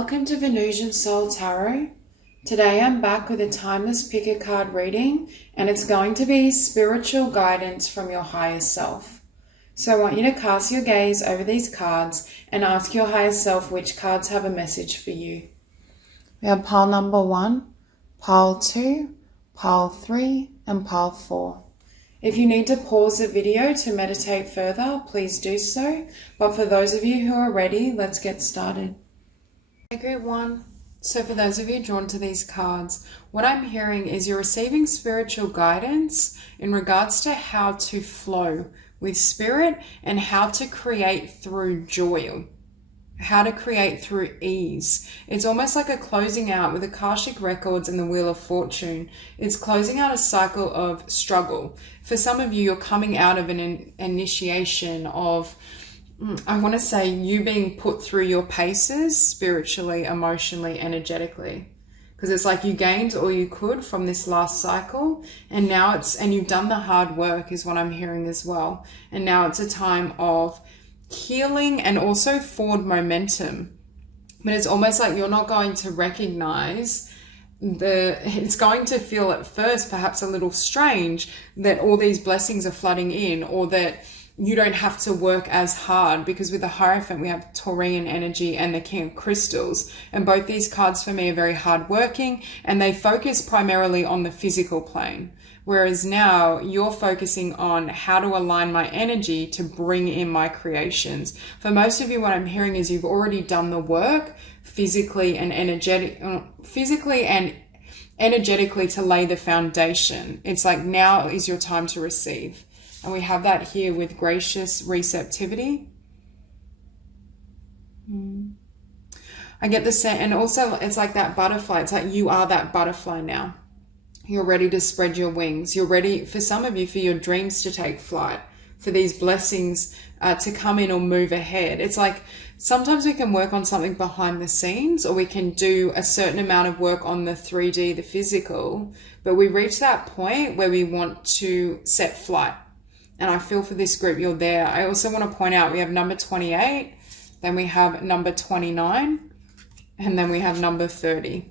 Welcome to Venusian Soul Tarot. Today I'm back with a timeless pick a card reading, and it's going to be spiritual guidance from your higher self. So I want you to cast your gaze over these cards and ask your higher self which cards have a message for you. We have pile number 1, pile 2, pile 3, and pile 4. If you need to pause the video to meditate further, please do so. But for those of you who are ready, let's get started. Group 1. So for those of you drawn to these cards, what I'm hearing is you're receiving spiritual guidance in regards to how to flow with spirit and how to create through joy, how to create through ease. It's almost like a closing out with the Akashic Records and the Wheel of Fortune. It's closing out a cycle of struggle. For some of you, you're coming out of an initiation of, I want to say, you being put through your paces spiritually, emotionally, energetically. Because it's like you gained all you could from this last cycle, and now and you've done the hard work is what I'm hearing as well. And now it's a time of healing and also forward momentum. But it's almost like you're not going to recognize it's going to feel at first perhaps a little strange that all these blessings are flooding in, or that you don't have to work as hard, because with the Hierophant we have Taurian energy and the King of Crystals, and both these cards for me are very hardworking and they focus primarily on the physical plane, whereas now you're focusing on how to align my energy to bring in my creations. For most of you, what I'm hearing is you've already done the work physically and energetically to lay the foundation. It's like now is your time to receive. And we have that here with gracious receptivity. I get the sense, and also it's like that butterfly. It's like you are that butterfly now. You're ready to spread your wings. You're ready, for some of you, for your dreams to take flight, for these blessings to come in or move ahead. It's like sometimes we can work on something behind the scenes, or we can do a certain amount of work on the 3D, the physical, but we reach that point where we want to set flight. And I feel for this group, you're there. I also want to point out we have number 28, then we have number 29, and then we have number 30.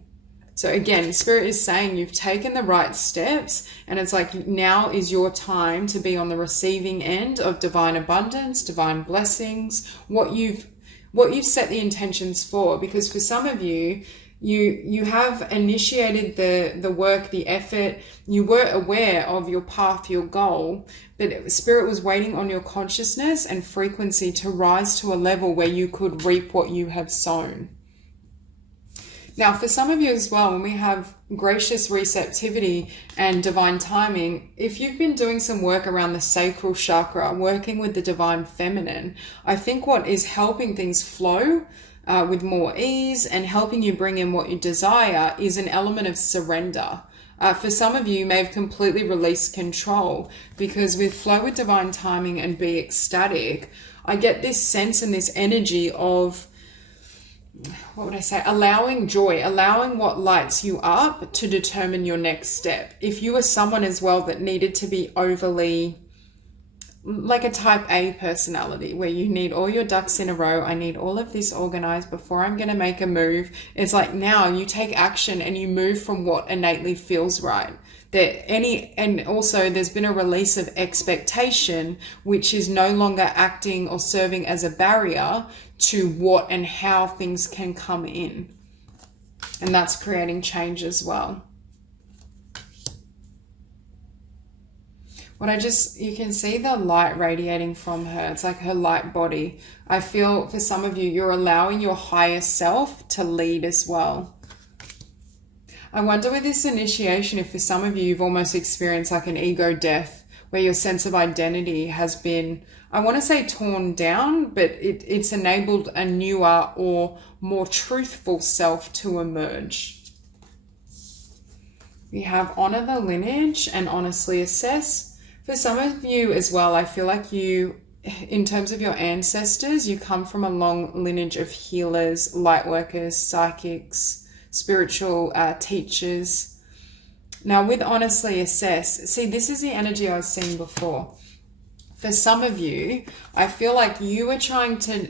So again, Spirit is saying you've taken the right steps, and it's like now is your time to be on the receiving end of divine abundance, divine blessings, what you've set the intentions for. Because for some of you, you have initiated the work, the effort. You were aware of your path, your goal, but Spirit was waiting on your consciousness and frequency to rise to a level where you could reap what you have sown. Now, for some of you as well, when we have gracious receptivity and divine timing, if you've been doing some work around the sacral chakra, working with the divine feminine, I think what is helping things flow with more ease and helping you bring in what you desire is an element of surrender. For some of you may have completely released control, because with flow with divine timing and be ecstatic, I get this sense and this energy of, what would I say, allowing joy, allowing what lights you up to determine your next step. If you were someone as well that needed to be overly, like a type A personality, where you need all your ducks in a row, I need all of this organized before I'm going to make a move. It's like now you take action and you move from what innately feels right. And also there's been a release of expectation, which is no longer acting or serving as a barrier to what and how things can come in. And that's creating change as well. You can see the light radiating from her. It's like her light body. I feel for some of you, you're allowing your higher self to lead as well. I wonder with this initiation, if for some of you, you've almost experienced like an ego death, where your sense of identity has been, I want to say torn down, but it's enabled a newer or more truthful self to emerge. We have honor the lineage and honestly assess. For some of you as well, I feel like you, in terms of your ancestors, you come from a long lineage of healers, light workers, psychics, spiritual teachers. Now with honestly assess, see, this is the energy I was seeing before. For some of you, I feel like you were trying to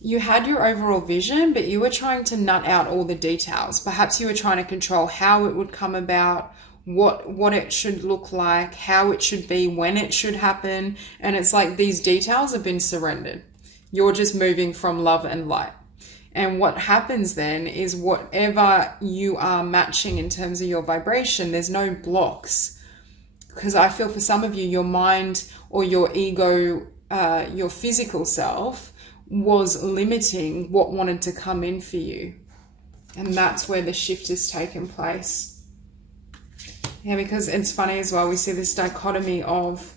you had your overall vision, but you were trying to nut out all the details. Perhaps you were trying to control how it would come about, what it should look like, how it should be, when it should happen. And it's like these details have been surrendered. You're just moving from love and light. And what happens then is whatever you are matching in terms of your vibration, there's no blocks. Because I feel for some of you, your mind or your ego, your physical self was limiting what wanted to come in for you. And that's where the shift has taken place. Yeah, because it's funny as well. We see this dichotomy of,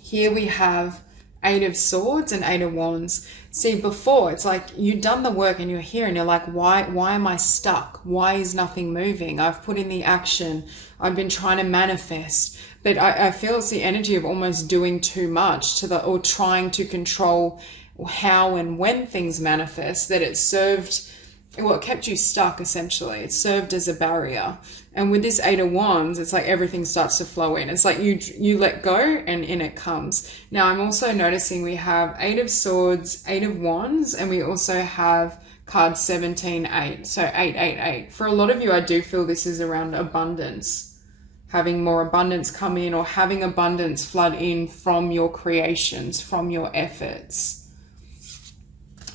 here we have 8 of Swords and 8 of Wands. See, before, it's like you've done the work and you're here and you're like, why am I stuck? Why is nothing moving? I've put in the action. I've been trying to manifest. But I feel it's the energy of almost doing too much or trying to control how and when things manifest, that it served, well, it kept you stuck essentially. It served as a barrier. And with this 8 of Wands, it's like everything starts to flow in. It's like you let go and in it comes. Now I'm also noticing we have 8 of Swords, 8 of Wands, and we also have card 17-8. So 8-8-8. For a lot of you, I do feel this is around abundance. Having more abundance come in, or having abundance flood in from your creations, from your efforts.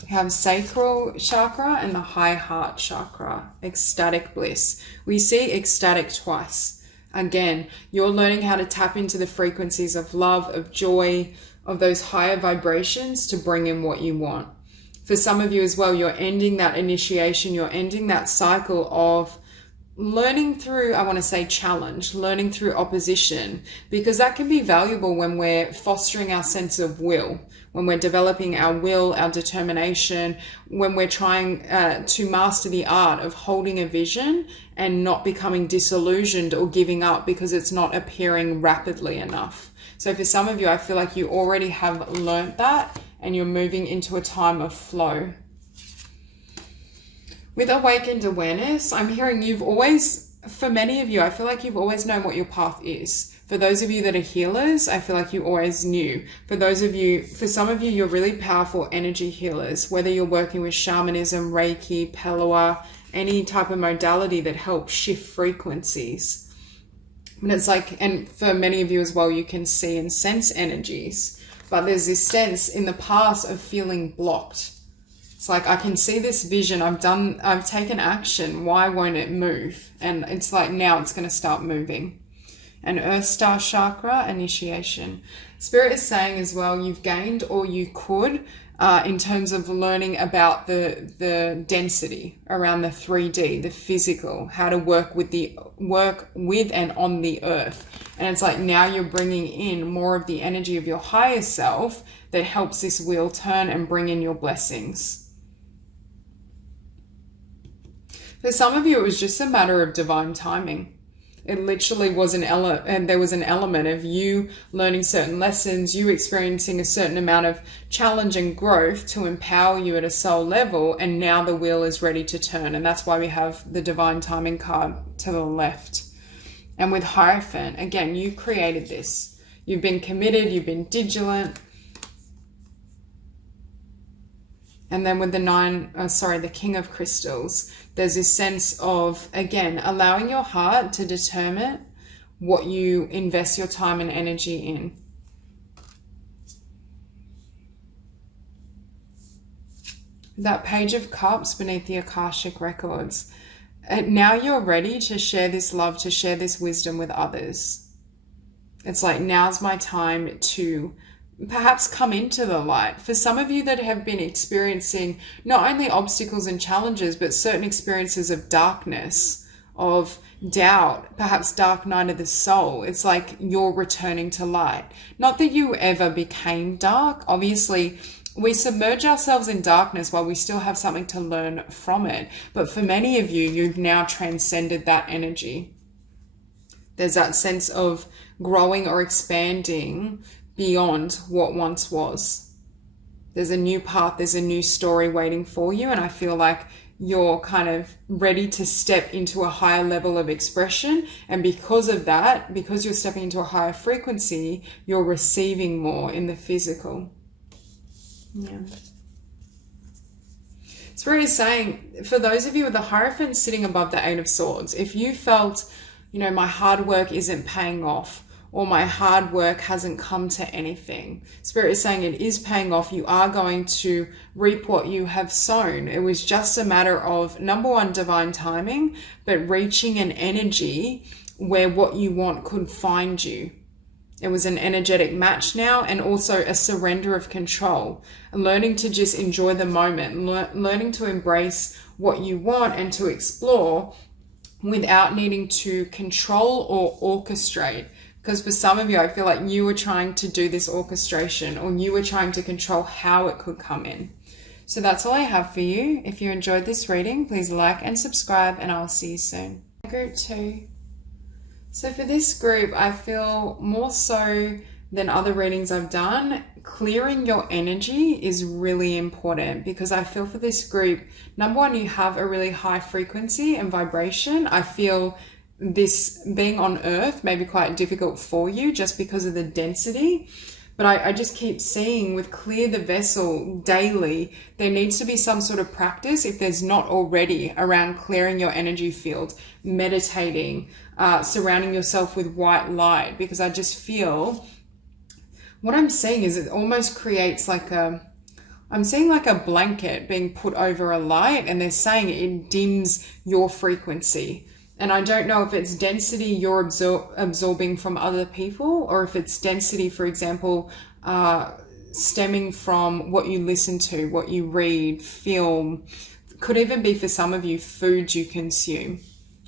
We have sacral chakra and the high heart chakra, ecstatic bliss. We see ecstatic twice. Again, you're learning how to tap into the frequencies of love, of joy, of those higher vibrations to bring in what you want. For some of you as well, you're ending that initiation, you're ending that cycle of learning through, I want to say challenge, learning through opposition, because that can be valuable when we're fostering our sense of will, when we're developing our will, our determination, when we're trying to master the art of holding a vision and not becoming disillusioned or giving up because it's not appearing rapidly enough. So for some of you, I feel like you already have learnt that and you're moving into a time of flow. With awakened awareness, I'm hearing you've always, for many of you, I feel like you've always known what your path is. For those of you that are healers, I feel like you always knew. For some of you, you're really powerful energy healers, whether you're working with shamanism, Reiki, Pelua, any type of modality that helps shift frequencies. And it's like, and for many of you as well, you can see and sense energies, but there's this sense in the past of feeling blocked. It's like, I can see this vision, I've taken action, why won't it move? And it's like, now it's going to start moving. And Earth Star Chakra, initiation. Spirit is saying as well, you've gained, or you could, in terms of learning about the density around the 3D, the physical, how to work with and on the earth. And it's like, now you're bringing in more of the energy of your higher self that helps this wheel turn and bring in your blessings. For some of you, it was just a matter of divine timing. It literally was and there was an element of you learning certain lessons, you experiencing a certain amount of challenge and growth to empower you at a soul level, and now the wheel is ready to turn. And that's why we have the divine timing card to the left. And with Hierophant, again, you created this. You've been committed, you've been vigilant. And then with the King of Crystals, there's this sense of, again, allowing your heart to determine what you invest your time and energy in. That Page of Cups beneath the Akashic Records. Now you're ready to share this love, to share this wisdom with others. It's like, now's my time to perhaps come into the light. For some of you that have been experiencing not only obstacles and challenges, but certain experiences of darkness, of doubt, perhaps dark night of the soul, it's like you're returning to light. Not that you ever became dark. Obviously, we submerge ourselves in darkness while we still have something to learn from it. But for many of you, you've now transcended that energy. There's that sense of growing or expanding beyond what once was. There's a new path, there's a new story waiting for you, and I feel like you're kind of ready to step into a higher level of expression. And because of that, because you're stepping into a higher frequency, you're receiving more in the physical. Yeah. Spirit is saying, for those of you with the Hierophant sitting above the Eight of Swords, if you felt, you know, my hard work isn't paying off, or my hard work hasn't come to anything, Spirit is saying it is paying off. You are going to reap what you have sown. It was just a matter of, number one, divine timing, but reaching an energy where what you want could find you. It was an energetic match now, and also a surrender of control, learning to just enjoy the moment, learning to embrace what you want and to explore without needing to control or orchestrate. Because for some of you, I feel like you were trying to do this orchestration, or you were trying to control how it could come in. So that's all I have for you. If you enjoyed this reading, please like and subscribe, and I'll see you soon. Group 2. So for this group, I feel more so than other readings I've done, clearing your energy is really important, because I feel for this group, number one, you have a really high frequency and vibration. I feel this being on Earth may be quite difficult for you just because of the density. But I just keep seeing with clear the vessel daily, there needs to be some sort of practice, if there's not already, around clearing your energy field, meditating, surrounding yourself with white light, because I just feel what I'm seeing is it almost creates like I'm seeing like a blanket being put over a light, and they're saying it dims your frequency. And I don't know if it's density you're absorbing from other people, or if it's density, for example, stemming from what you listen to, what you read, film. Could even be for some of you food you consume,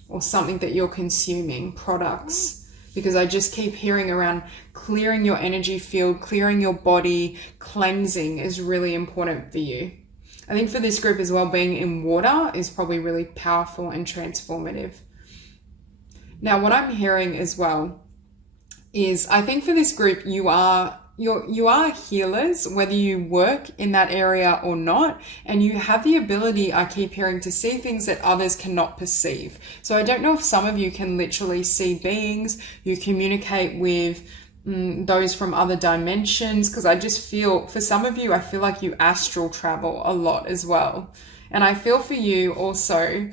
or something that you're consuming, products. Because I just keep hearing around clearing your energy field, clearing your body, cleansing is really important for you. I think for this group as well, being in water is probably really powerful and transformative. Now, what I'm hearing as well is, I think for this group, you are healers, whether you work in that area or not, and you have the ability, I keep hearing, to see things that others cannot perceive. So I don't know if some of you can literally see beings, you communicate with those from other dimensions, because I just feel, for some of you, I feel like you astral travel a lot as well. And I feel for you also,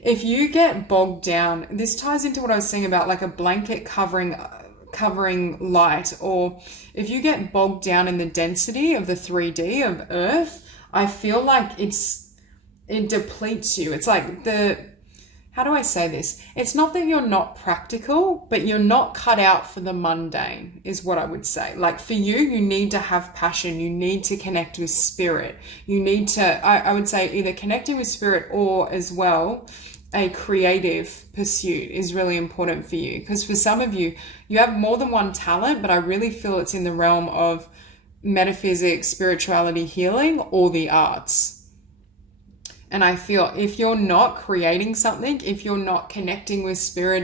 if you get bogged down, this ties into what I was saying about like a blanket covering light, or if you get bogged down in the density of the 3D of Earth, I feel like it depletes you. It's like how do I say this? It's not that you're not practical, but you're not cut out for the mundane, is what I would say. Like for you need to have passion. You need to connect with spirit. You need to, I would say, either connecting with spirit, or as well, a creative pursuit is really important for you. Because for some of you, you have more than one talent, but I really feel it's in the realm of metaphysics, spirituality, healing, or the arts. And I feel if you're not creating something, if you're not connecting with spirit,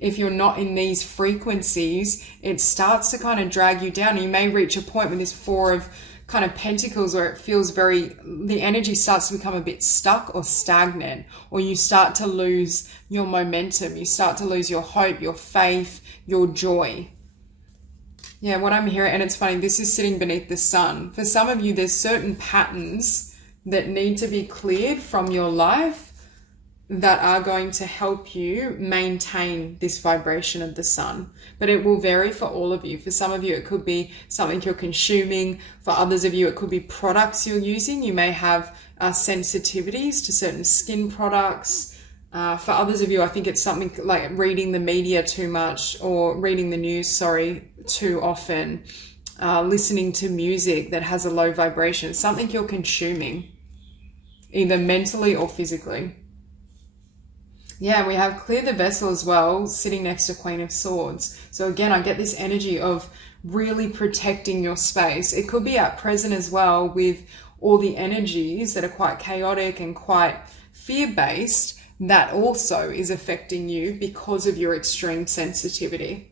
if you're not in these frequencies, it starts to kind of drag you down. You may reach a point with this Four of kind of Pentacles where it feels the energy starts to become a bit stuck or stagnant, or you start to lose your momentum. You start to lose your hope, your faith, your joy. Yeah, what I'm hearing, and it's funny, this is sitting beneath the sun. For some of you, there's certain patterns that need to be cleared from your life that are going to help you maintain this vibration of the sun. But it will vary for all of you. For some of you, it could be something you're consuming. For others of you, it could be products you're using. You may have sensitivities to certain skin products. For others of you, I think it's something like reading the media too much, or reading the news, too often. Listening to music that has a low vibration, something you're consuming, either mentally or physically. Yeah, we have clear the vessel as well, sitting next to Queen of Swords. So again, I get this energy of really protecting your space. It could be at present as well with all the energies that are quite chaotic and quite fear-based, that also is affecting you because of your extreme sensitivity.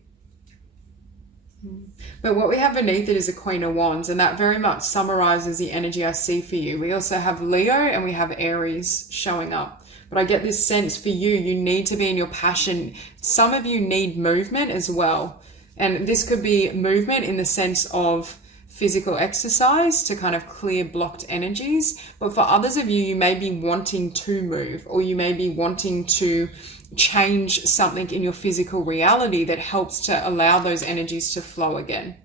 But what we have beneath it is a Queen of Wands, and that very much summarizes the energy I see for you. We also have Leo and we have Aries showing up. But I get this sense for you, you need to be in your passion. Some of you need movement as well. And this could be movement in the sense of physical exercise to kind of clear blocked energies. But for others of you, you may be wanting to move, or you may be wanting to change something in your physical reality that helps to allow those energies to flow again.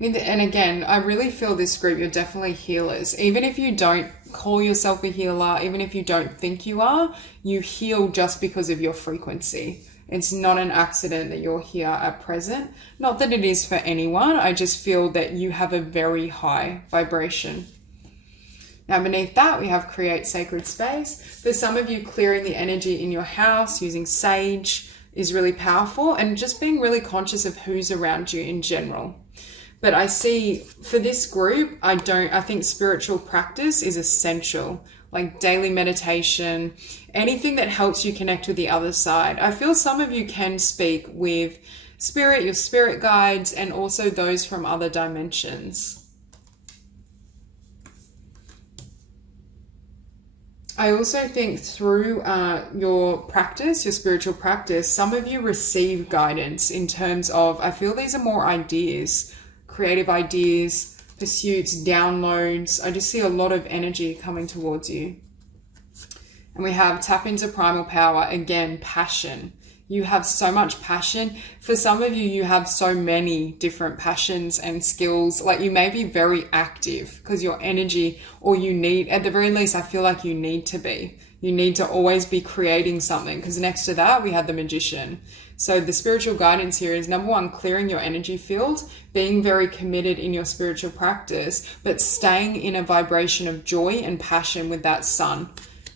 And again, I really feel this group, you're definitely healers. Even if you don't call yourself a healer, even if you don't think you are, you heal just because of your frequency. It's not an accident that you're here at present. Not that it is for anyone. I just feel that you have a very high vibration. Now beneath that, we have create sacred space. For some of you, clearing the energy in your house using sage is really powerful, and just being really conscious of who's around you in general. But I see for this group, I think spiritual practice is essential, like daily meditation, anything that helps you connect with the other side. I feel some of you can speak with spirit, your spirit guides, and also those from other dimensions. I also think through your practice, your spiritual practice, some of you receive guidance in terms of, I feel these are more ideas, creative ideas, pursuits, downloads. I just see a lot of energy coming towards you. And we have tap into primal power. Again, passion. You have so much passion. For some of you, you have so many different passions and skills. Like you may be very active because your energy, or you need, at the very least, I feel like you need to be. You need to always be creating something, because next to that, we have the magician. So the spiritual guidance here is, number one, clearing your energy field, being very committed in your spiritual practice, but staying in a vibration of joy and passion with that sun.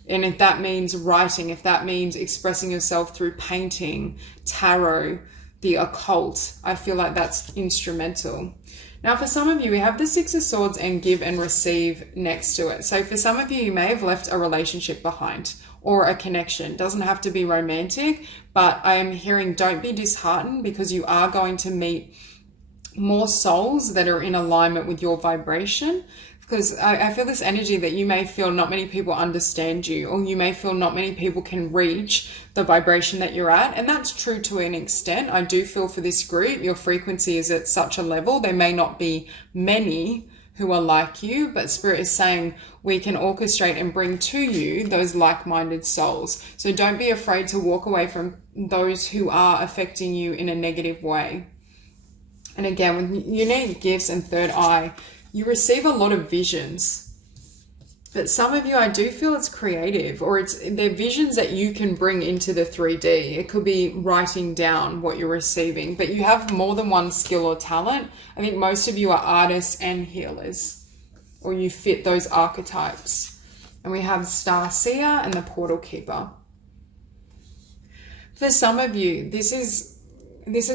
And if that means writing, if that means expressing yourself through painting, tarot, the occult, I feel like that's instrumental. Now, for some of you, we have the Six of Swords and give and receive next to it. So for some of you, you may have left a relationship behind, or a connection. It doesn't have to be romantic, but I am hearing don't be disheartened, because you are going to meet more souls that are in alignment with your vibration. Because I feel this energy that you may feel not many people understand you, or you may feel not many people can reach the vibration that you're at. And that's true to an extent. I do feel for this group, your frequency is at such a level, there may not be many who are like you, but Spirit is saying we can orchestrate and bring to you those like-minded souls. So don't be afraid to walk away from those who are affecting you in a negative way. And again, with unique gifts and third eye, you receive a lot of visions. But some of you, I do feel it's creative, or they're visions that you can bring into the 3D. It could be writing down what you're receiving, but you have more than one skill or talent. I think most of you are artists and healers, or you fit those archetypes. And we have Star Seer and the Portal Keeper. For some of you, this is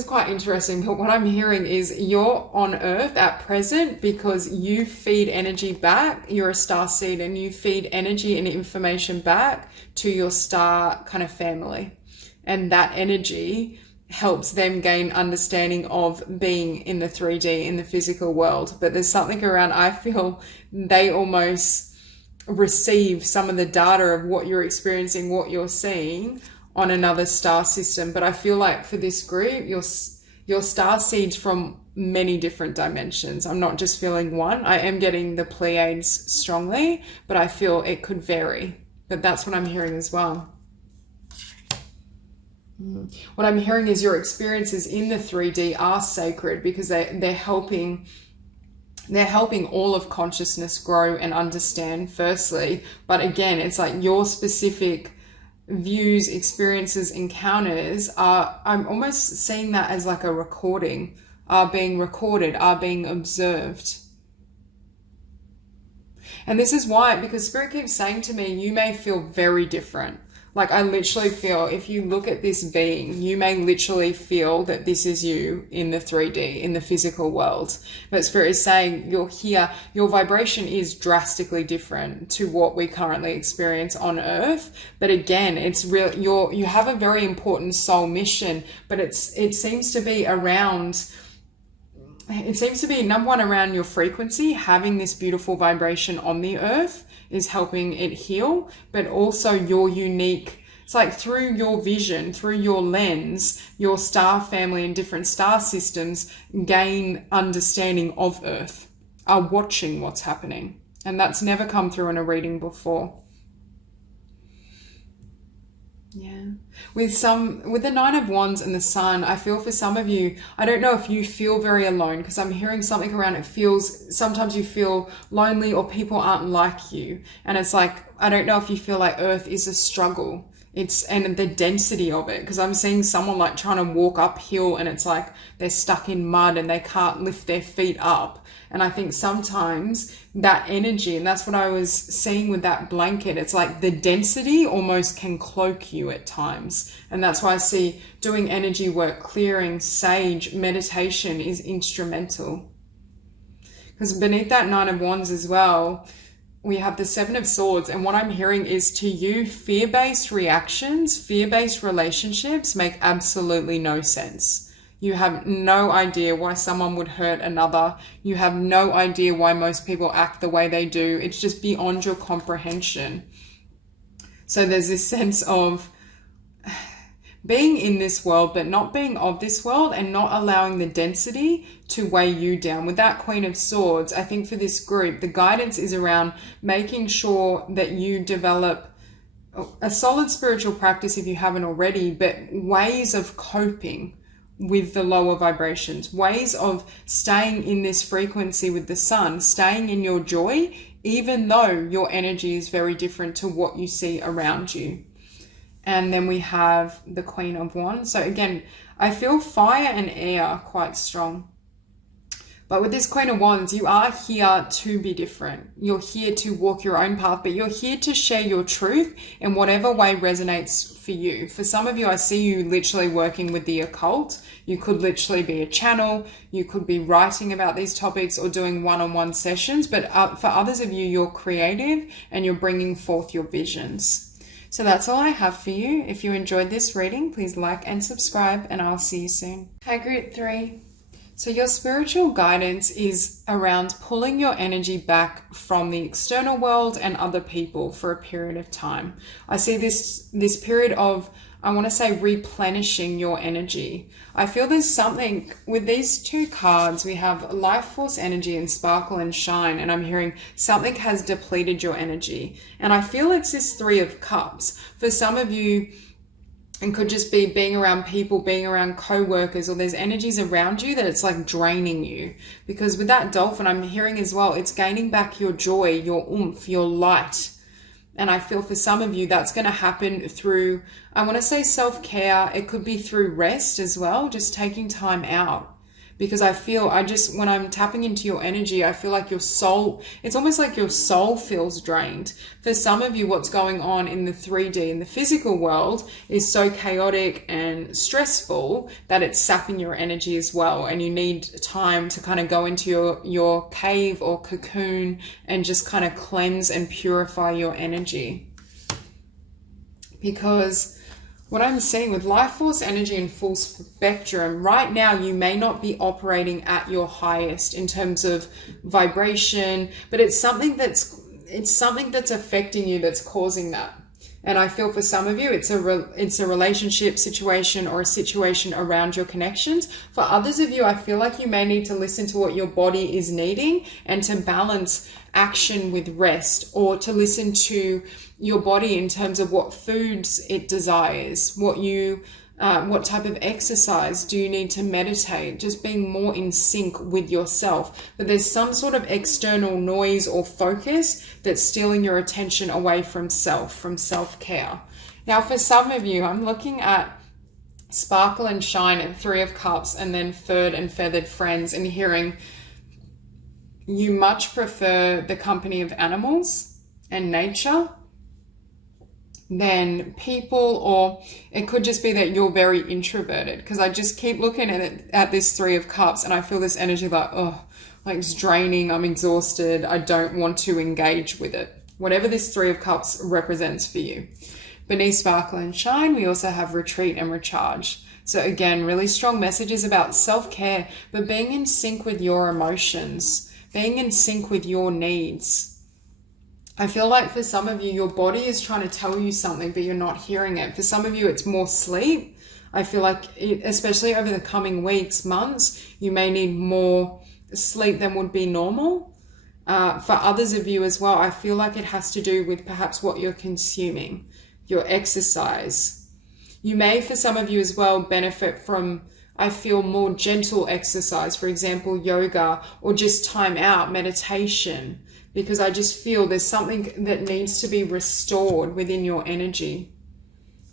quite interesting, but what I'm hearing is you're on Earth at present because you feed energy back. You're a star seed and you feed energy and information back to your star kind of family. And that energy helps them gain understanding of being in the 3D, in the physical world. But there's something around, I feel they almost receive some of the data of what you're experiencing, what you're seeing on another star system. But I feel like for this group, your star seeds from many different dimensions. I'm not just feeling one. I am getting the Pleiades strongly, but I feel it could vary. But that's what I'm hearing as well. What I'm hearing is your experiences in the 3D are sacred, because they're helping all of consciousness grow and understand firstly. But again, it's like your specific views, experiences, encounters I'm almost seeing that as like a recording, are being recorded, are being observed. And this is why, because Spirit keeps saying to me, you may feel very different. Like I literally feel, if you look at this being, you may literally feel that this is you in the 3D, in the physical world. But Spirit is saying you're here, your vibration is drastically different to what we currently experience on Earth. But again, it's real. You have a very important soul mission, but it seems to be around. It seems to be number one around your frequency. Having this beautiful vibration on the Earth is helping it heal, but also your unique It's like through your vision, through your lens, your star family and different star systems gain understanding of Earth, are watching what's happening. And that's never come through in a reading before. Yeah. With the Nine of Wands and the Sun, I feel for some of you, I don't know if you feel very alone, because I'm hearing something around it feels, sometimes you feel lonely or people aren't like you. And it's like, I don't know if you feel like Earth is a struggle. And the density of it, because I'm seeing someone like trying to walk uphill and it's like they're stuck in mud and they can't lift their feet up. And I think sometimes that energy, and that's what I was seeing with that blanket, it's like the density almost can cloak you at times. And that's why I see doing energy work, clearing, sage, meditation is instrumental. Because beneath that Nine of Wands as well, we have the Seven of Swords, and what I'm hearing is, to you, fear-based reactions, fear-based relationships make absolutely no sense. You have no idea why someone would hurt another. You have no idea why most people act the way they do. It's just beyond your comprehension. So there's this sense of being in this world, but not being of this world, and not allowing the density to weigh you down. With that Queen of Swords, I think for this group, the guidance is around making sure that you develop a solid spiritual practice if you haven't already, but ways of coping with the lower vibrations, ways of staying in this frequency with the sun, staying in your joy, even though your energy is very different to what you see around you. And then we have the Queen of Wands. So again, I feel fire and air quite strong. But with this Queen of Wands, you are here to be different. You're here to walk your own path, but you're here to share your truth in whatever way resonates for you. For some of you, I see you literally working with the occult. You could literally be a channel. You could be writing about these topics or doing one-on-one sessions. But for others of you, you're creative and you're bringing forth your visions. So that's all I have for you. If you enjoyed this reading, please like and subscribe, and I'll see you soon. Hi, Group 3. So your spiritual guidance is around pulling your energy back from the external world and other people for a period of time. I see this period of, I want to say, replenishing your energy. I feel there's something with these two cards. We have life force energy and sparkle and shine, and I'm hearing something has depleted your energy. And I feel it's this Three of Cups. For some of you, it could just be being around people, being around co-workers, or there's energies around you that it's like draining you. Because with that Dolphin, I'm hearing as well, it's gaining back your joy, your oomph, your light. And I feel for some of you, that's going to happen through, I want to say, self-care. It could be through rest as well, just taking time out. Because I feel, when I'm tapping into your energy, I feel like your soul, it's almost like your soul feels drained. For some of you, what's going on in the 3D, in the physical world, is so chaotic and stressful that it's sapping your energy as well. And you need time to kind of go into your cave or cocoon and just kind of cleanse and purify your energy. Because what I'm seeing with life force energy in full spectrum, right now you may not be operating at your highest in terms of vibration, but it's something that's affecting you that's causing that. And I feel for some of you, it's a relationship situation or a situation around your connections. For others of you, I feel like you may need to listen to what your body is needing and to balance action with rest, or to listen to your body in terms of what foods it desires, what type of exercise do you need to meditate, just being more in sync with yourself. But there's some sort of external noise or focus that's stealing your attention away from self-care. Now, for some of you, I'm looking at sparkle and shine and Three of Cups, and then furred and feathered friends, and hearing you much prefer the company of animals and nature than people, or it could just be that you're very introverted. Because I just keep looking at this Three of Cups, and I feel this energy like, like it's draining, I'm exhausted, I don't want to engage with it. Whatever this Three of Cups represents for you. Beneath sparkle and shine, we also have retreat and recharge. So again, really strong messages about self-care, but being in sync with your emotions, being in sync with your needs. I feel like for some of you, your body is trying to tell you something, but you're not hearing it. For some of you, it's more sleep. I feel like, especially over the coming weeks, months, you may need more sleep than would be normal. For others of you as well, I feel like it has to do with perhaps what you're consuming, your exercise. You may, for some of you as well, benefit from, I feel, more gentle exercise, for example, yoga, or just time out, meditation, because I just feel there's something that needs to be restored within your energy.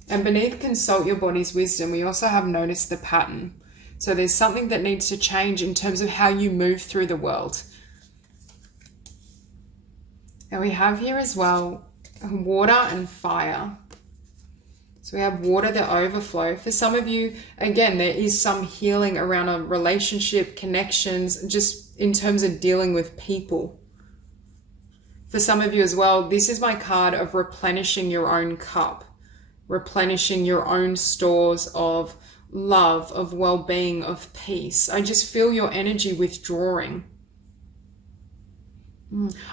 And beneath consult your body's wisdom, we also have noticed the pattern. So there's something that needs to change in terms of how you move through the world. And we have here as well water and fire. So we have water, the overflow. For some of you, again, there is some healing around a relationship, connections, just in terms of dealing with people. For some of you as well, this is my card of replenishing your own cup, replenishing your own stores of love, of well-being, of peace. I just feel your energy withdrawing.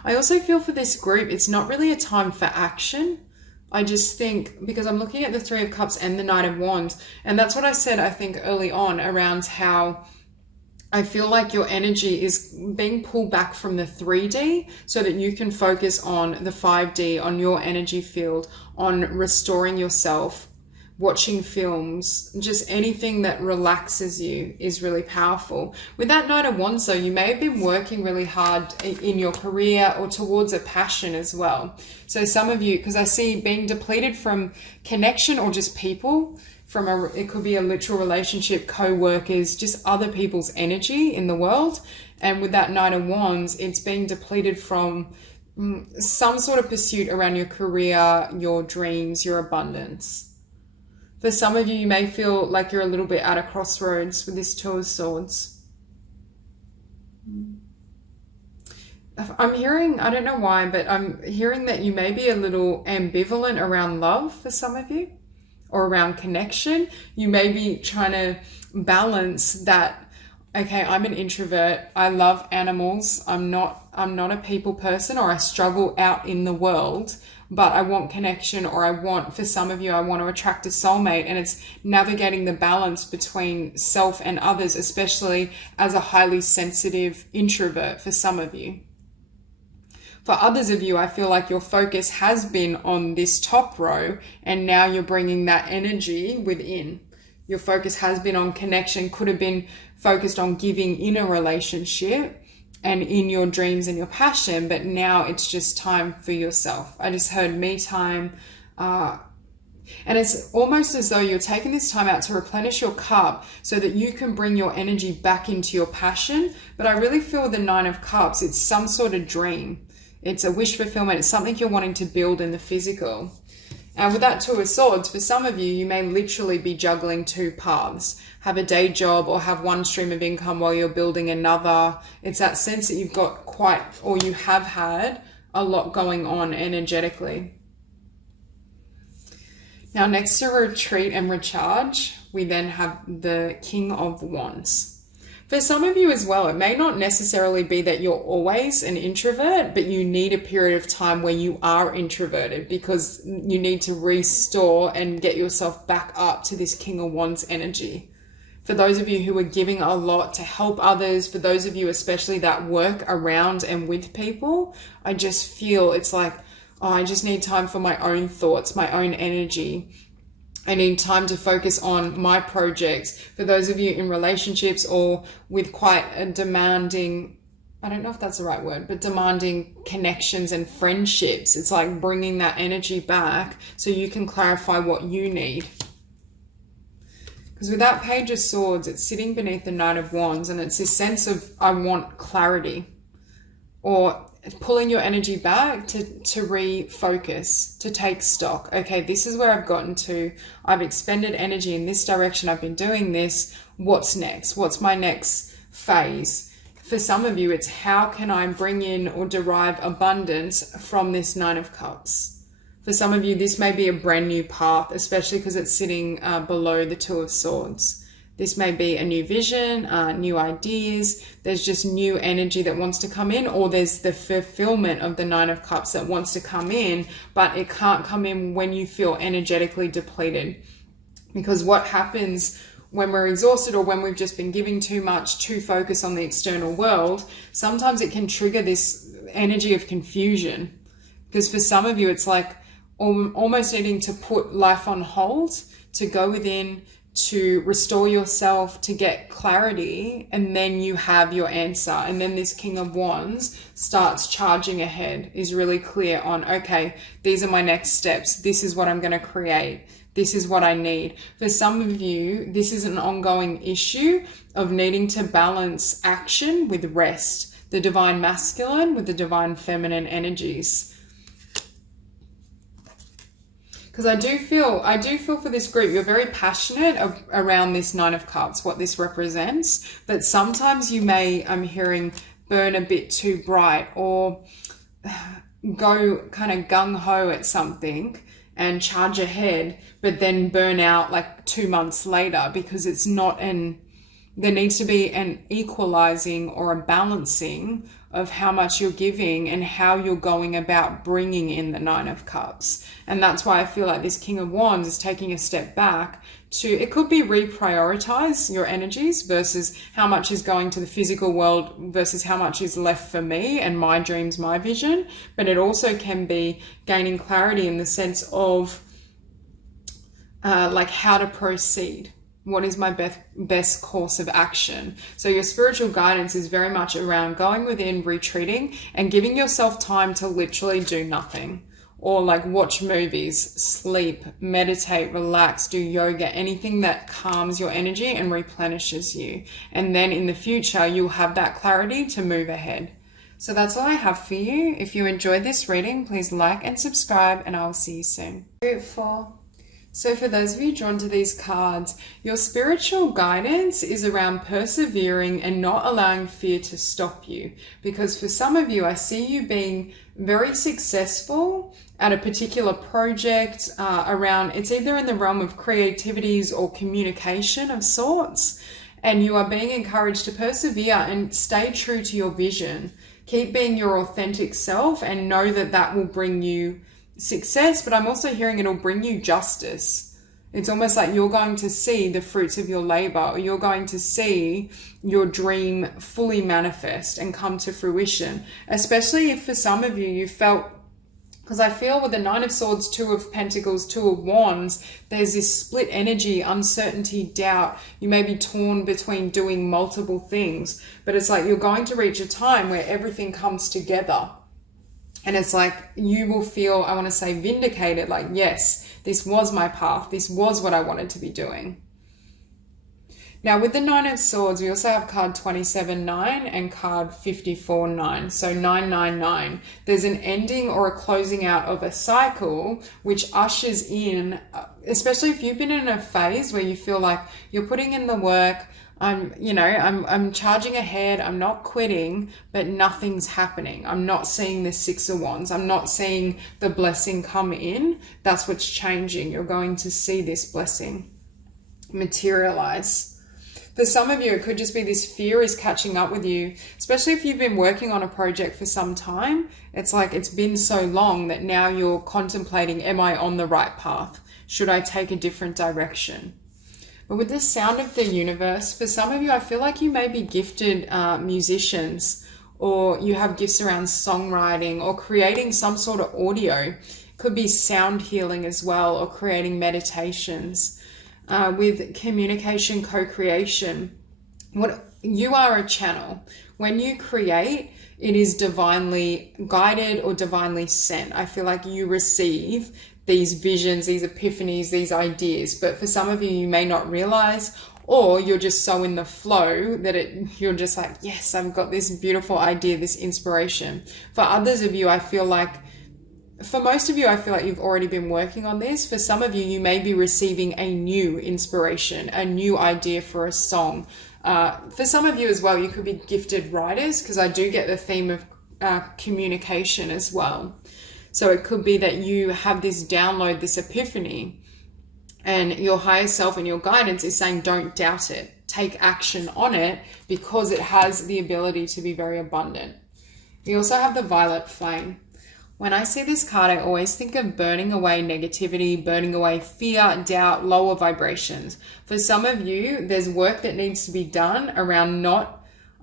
I also feel for this group, it's not really a time for action. I just think, because I'm looking at the Three of Cups and the Knight of Wands, and that's what I said, I think, early on around how I feel like your energy is being pulled back from the 3D so that you can focus on the 5D, on your energy field, on restoring yourself, watching films, just anything that relaxes you is really powerful. With that Knight of Wands though, you may have been working really hard in your career or towards a passion as well. So some of you, because I see being depleted from connection or just people, it could be a literal relationship, co-workers, just other people's energy in the world. And with that Knight of Wands, it's being depleted from some sort of pursuit around your career, your dreams, your abundance. For some of you, you may feel like you're a little bit at a crossroads with this Two of Swords. I'm hearing, I don't know why, but I'm hearing that you may be a little ambivalent around love for some of you, or around connection. You may be trying to balance that, okay, I'm an introvert, I love animals, I'm not a people person, or I struggle out in the world, but I want connection, or for some of you, I want to attract a soulmate. And it's navigating the balance between self and others, especially as a highly sensitive introvert for some of you. For others of you, I feel like your focus has been on this top row, and now you're bringing that energy within. Your focus has been on connection, could have been focused on giving in a relationship and in your dreams and your passion, but now it's just time for yourself. I just heard me time. And it's almost as though you're taking this time out to replenish your cup so that you can bring your energy back into your passion. But I really feel the Nine of Cups, it's some sort of dream. It's a wish fulfillment. It's something you're wanting to build in the physical. And with that Two of Swords, for some of you, you may literally be juggling two paths. Have a day job or have one stream of income while you're building another. It's that sense that you've got you have had a lot going on energetically. Now, next to retreat and recharge, we then have the King of Wands. For some of you as well, it may not necessarily be that you're always an introvert, but you need a period of time where you are introverted because you need to restore and get yourself back up to this King of Wands energy. For those of you who are giving a lot to help others, for those of you especially that work around and with people, I just feel it's like, I just need time for my own thoughts, my own energy. I need time to focus on my projects. For those of you in relationships or with quite a demanding, I don't know if that's the right word, but demanding connections and friendships, it's like bringing that energy back so you can clarify what you need. Because with that Page of Swords, it's sitting beneath the Knight of Wands, and it's this sense of, I want clarity, or pulling your energy back to refocus, to take stock. Okay, this is where I've gotten to. I've expended energy in this direction. I've been doing this. What's next? What's my next phase? For some of you, it's how can I bring in or derive abundance from this Nine of Cups? For some of you, this may be a brand new path, especially because it's sitting below the Two of Swords. This may be a new vision, new ideas. There's just new energy that wants to come in, or there's the fulfillment of the Nine of Cups that wants to come in, but it can't come in when you feel energetically depleted. Because what happens when we're exhausted, or when we've just been giving too much, too focused on the external world, sometimes it can trigger this energy of confusion. Because for some of you, it's like almost needing to put life on hold, to go within, to restore yourself, to get clarity, and then you have your answer. And then this King of Wands starts charging ahead, is really clear on, okay, these are my next steps. This is what I'm going to create. This is what I need. For some of you, this is an ongoing issue of needing to balance action with rest, the divine masculine with the divine feminine energies. Because I do feel for this group, you're very passionate around this Nine of Cups, what this represents. But sometimes you may, I'm hearing, burn a bit too bright, or go kind of gung-ho at something and charge ahead, but then burn out like 2 months later, because it's not there needs to be an equalizing or a balancing of how much you're giving and how you're going about bringing in the Nine of Cups. And that's why I feel like this King of Wands is taking a step back to, it could be reprioritize your energies versus how much is going to the physical world versus how much is left for me and my dreams, my vision. But it also can be gaining clarity in the sense of like how to proceed. What is my best course of action? So your spiritual guidance is very much around going within, retreating, and giving yourself time to literally do nothing. Or like watch movies, sleep, meditate, relax, do yoga, anything that calms your energy and replenishes you. And then in the future, you'll have that clarity to move ahead. So that's all I have for you. If you enjoyed this reading, please like and subscribe, and I will see you soon. So for those of you drawn to these cards, your spiritual guidance is around persevering and not allowing fear to stop you. Because for some of you, I see you being very successful at a particular project around, it's either in the realm of creativities or communication of sorts. And you are being encouraged to persevere and stay true to your vision. Keep being your authentic self and know that that will bring you success, but I'm also hearing it'll bring you justice. It's almost like you're going to see the fruits of your labor, or you're going to see your dream fully manifest and come to fruition. Especially if for some of you, you felt, because I feel with the Nine of Swords, Two of Pentacles, Two of Wands, there's this split energy, uncertainty, doubt. You may be torn between doing multiple things, but it's like you're going to reach a time where everything comes together. And it's like you will feel, I want to say, vindicated, like, yes, this was my path. This was what I wanted to be doing. Now, with the Nine of Swords, we also have card 27-9 and card 54-9. So 999. There's an ending or a closing out of a cycle, which ushers in, especially if you've been in a phase where you feel like you're putting in the work, I'm charging ahead, I'm not quitting, but nothing's happening. I'm not seeing the Six of Wands. I'm not seeing the blessing come in. That's what's changing. You're going to see this blessing materialize. For some of you, it could just be this fear is catching up with you, especially if you've been working on a project for some time. It's like it's been so long that now you're contemplating, am I on the right path? Should I take a different direction? But with the sound of the universe, for some of you, I feel like you may be gifted musicians, or you have gifts around songwriting or creating some sort of audio. Could be sound healing as well, or creating meditations. With communication, co-creation, you are a channel. When you create, it is divinely guided or divinely sent. I feel like you receive these visions, these epiphanies, these ideas. But for some of you, you may not realize, or you're just so in the flow that you're just like, yes, I've got this beautiful idea, this inspiration. For others of you, I feel like, for most of you, I feel like you've already been working on this. For some of you, you may be receiving a new inspiration, a new idea for a song. For some of you as well, you could be gifted writers, because I do get the theme of communication as well. So it could be that you have this download, this epiphany, And your higher self and your guidance is saying, don't doubt it. Take action on it, because it has the ability to be very abundant. We also have the violet flame. When I see this card, I always think of burning away negativity, burning away fear, doubt, lower vibrations. For some of you, there's work that needs to be done around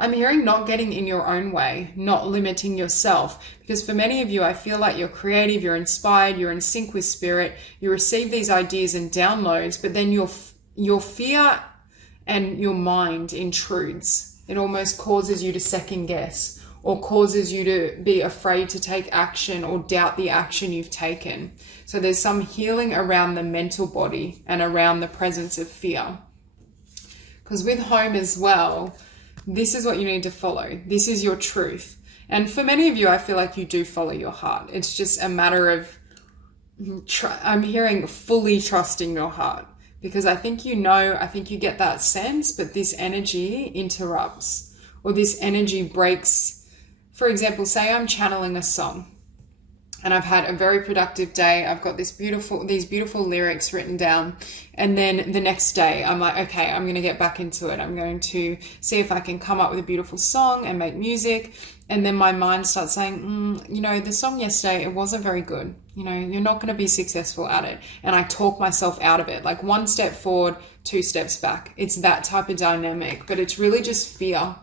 I'm hearing not getting in your own way, not limiting yourself. Because for many of you, I feel like you're creative, you're inspired, you're in sync with spirit, you receive these ideas and downloads, but then your fear and your mind intrudes. It almost causes you to second guess, or causes you to be afraid to take action or doubt the action you've taken. So there's some healing around the mental body and around the presence of fear. Because with home as well, this is what you need to follow. This is your truth. And for many of you, I feel like you do follow your heart. It's just a matter of, I'm hearing fully trusting your heart. Because I think you get that sense, but this energy interrupts, or this energy breaks. For example, say I'm channeling a song and I've had a very productive day. I've got these beautiful lyrics written down. And then the next day I'm like, okay, I'm going to get back into it. I'm going to see if I can come up with a beautiful song and make music. And then my mind starts saying, the song yesterday, it wasn't very good. You're not going to be successful at it. And I talk myself out of it, like 1 step forward, 2 steps back. It's that type of dynamic, but it's really just fear.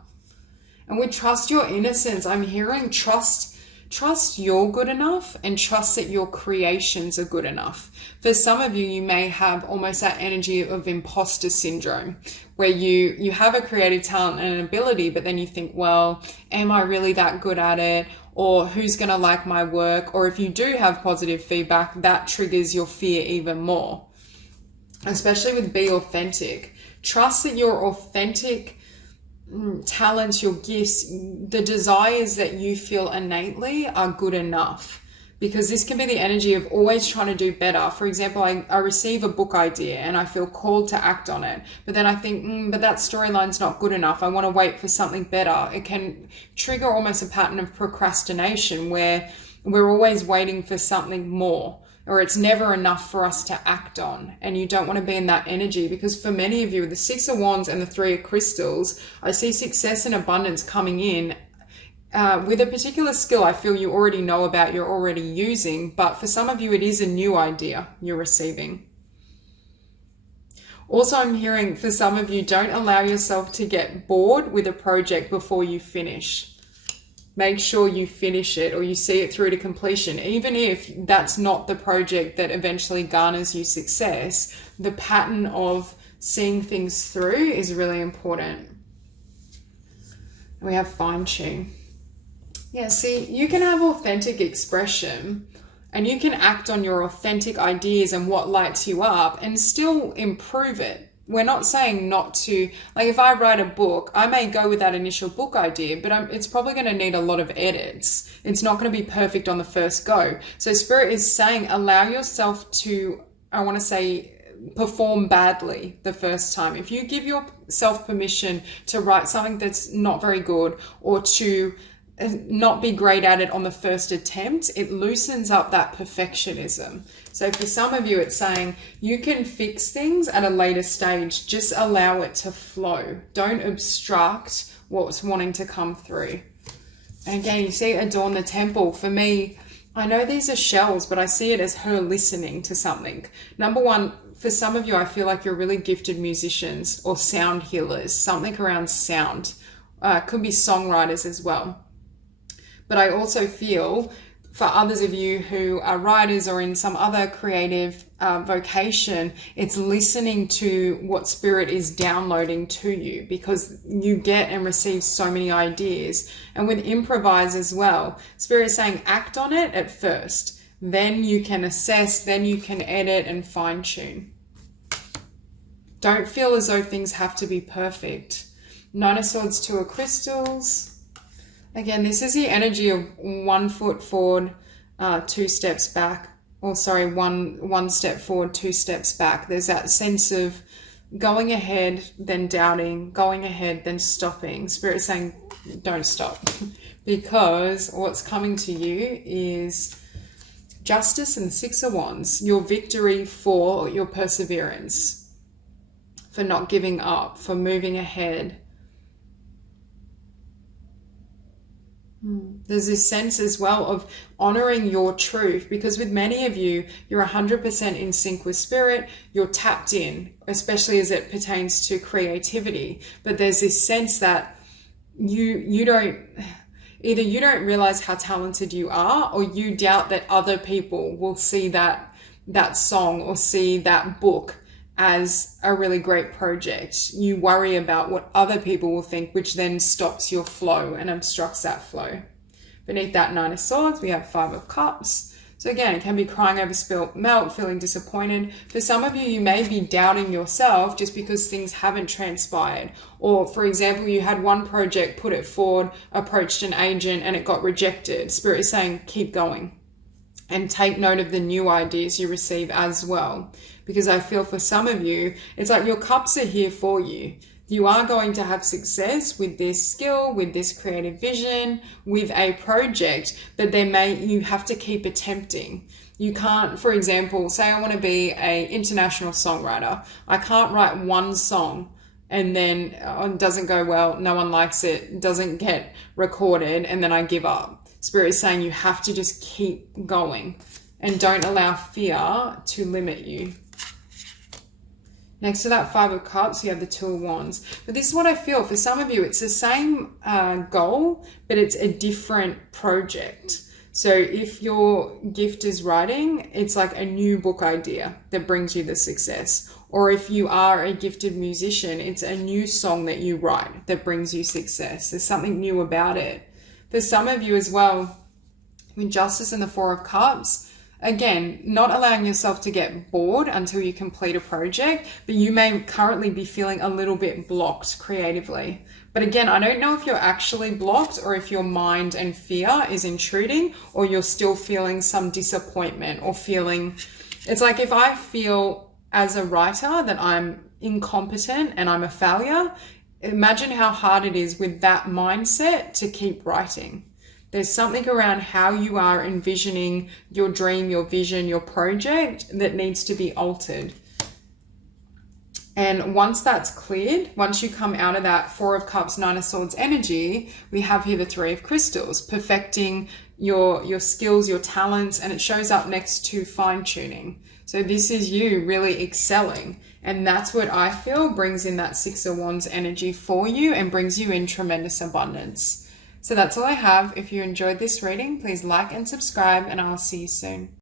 And with trust your innocence, I'm hearing trust you're good enough, and trust that your creations are good enough. For some of you, you may have almost that energy of imposter syndrome, where you have a creative talent and an ability, but then you think, well, am I really that good at it? Or who's going to like my work? Or if you do have positive feedback, that triggers your fear even more. Especially with be authentic. Trust that your authentic talents, your gifts, the desires that you feel innately are good enough. Because this can be the energy of always trying to do better. For example, I receive a book idea and I feel called to act on it. But then I think, but that storyline's not good enough. I want to wait for something better. It can trigger almost a pattern of procrastination where we're always waiting for something more, or it's never enough for us to act on. And you don't want to be in that energy, because for many of you, with the 6 of Wands and the 3 of Crystals, I see success and abundance coming in with a particular skill I feel you already know about, you're already using, but for some of you, it is a new idea you're receiving. Also, I'm hearing for some of you, don't allow yourself to get bored with a project before you finish. Make sure you finish it, or you see it through to completion. Even if that's not the project that eventually garners you success, the pattern of seeing things through is really important. We have fine tune. Yeah, see, you can have authentic expression and you can act on your authentic ideas and what lights you up and still improve it. We're not saying not to, like if I write a book, I may go with that initial book idea, but it's probably going to need a lot of edits. It's not going to be perfect on the first go. So Spirit is saying, allow yourself to, I want to say, perform badly the first time. If you give yourself permission to write something that's not very good, or to not be great at it on the first attempt, it loosens up that perfectionism. So for some of you, it's saying you can fix things at a later stage. Just allow it to flow. Don't obstruct what's wanting to come through. And again, you see adorn the temple. For me, I know these are shells, but I see it as her listening to something. Number one, for some of you, I feel like you're really gifted musicians or sound healers, something around sound. Could be songwriters as well. But I also feel for others of you who are writers or in some other creative vocation, it's listening to what Spirit is downloading to you, because you get and receive so many ideas. And with improvise as well, Spirit is saying act on it at first, then you can assess, then you can edit and fine tune. Don't feel as though things have to be perfect. 9 of Swords, 2 of Crystals. Again, this is the energy of 1 foot forward, 2 steps back. Or sorry, one step forward, 2 steps back. There's that sense of going ahead, then doubting, going ahead, then stopping. Spirit is saying, don't stop. Because what's coming to you is Justice and Six of Wands, your victory for your perseverance, for not giving up, for moving ahead. There's this sense as well of honoring your truth, because with many of you, you're 100% in sync with spirit. You're tapped in, especially as it pertains to creativity. But there's this sense that you don't realize how talented you are, or you doubt that other people will see that song or see that book as a really great project. You worry about what other people will think, which then stops your flow and obstructs that flow. Beneath that Nine of Swords, we have Five of Cups. So again, it can be crying over spilt milk, feeling disappointed. For some of you, you may be doubting yourself just because things haven't transpired. Or for example, you had one project, put it forward, approached an agent, and it got rejected. Spirit is saying, keep going. And take note of the new ideas you receive as well. Because I feel for some of you, it's like your cups are here for you. You are going to have success with this skill, with this creative vision, with a project, but you have to keep attempting. You can't, for example, say I want to be an international songwriter. I can't write one song and then it doesn't go well, no one likes it, doesn't get recorded, and then I give up. Spirit is saying you have to just keep going and don't allow fear to limit you. Next to that Five of Cups, you have the Two of Wands. But this is what I feel. For some of you, it's the same goal, but it's a different project. So if your gift is writing, it's like a new book idea that brings you the success. Or if you are a gifted musician, it's a new song that you write that brings you success. There's something new about it. For some of you as well, with Justice and the Four of Cups, again, not allowing yourself to get bored until you complete a project, but you may currently be feeling a little bit blocked creatively. But again, I don't know if you're actually blocked or if your mind and fear is intruding, or you're still feeling some disappointment or feeling, it's like if I feel as a writer that I'm incompetent and I'm a failure, imagine how hard it is with that mindset to keep writing. There's something around how you are envisioning your dream, your vision, your project that needs to be altered. And once that's cleared, once you come out of that Four of Cups, Nine of Swords energy, we have here the Three of Crystals, perfecting your skills, your talents, and it shows up next to fine-tuning. So this is you really excelling. And that's what I feel brings in that Six of Wands energy for you and brings you in tremendous abundance. So that's all I have. If you enjoyed this reading, please like and subscribe, and I'll see you soon.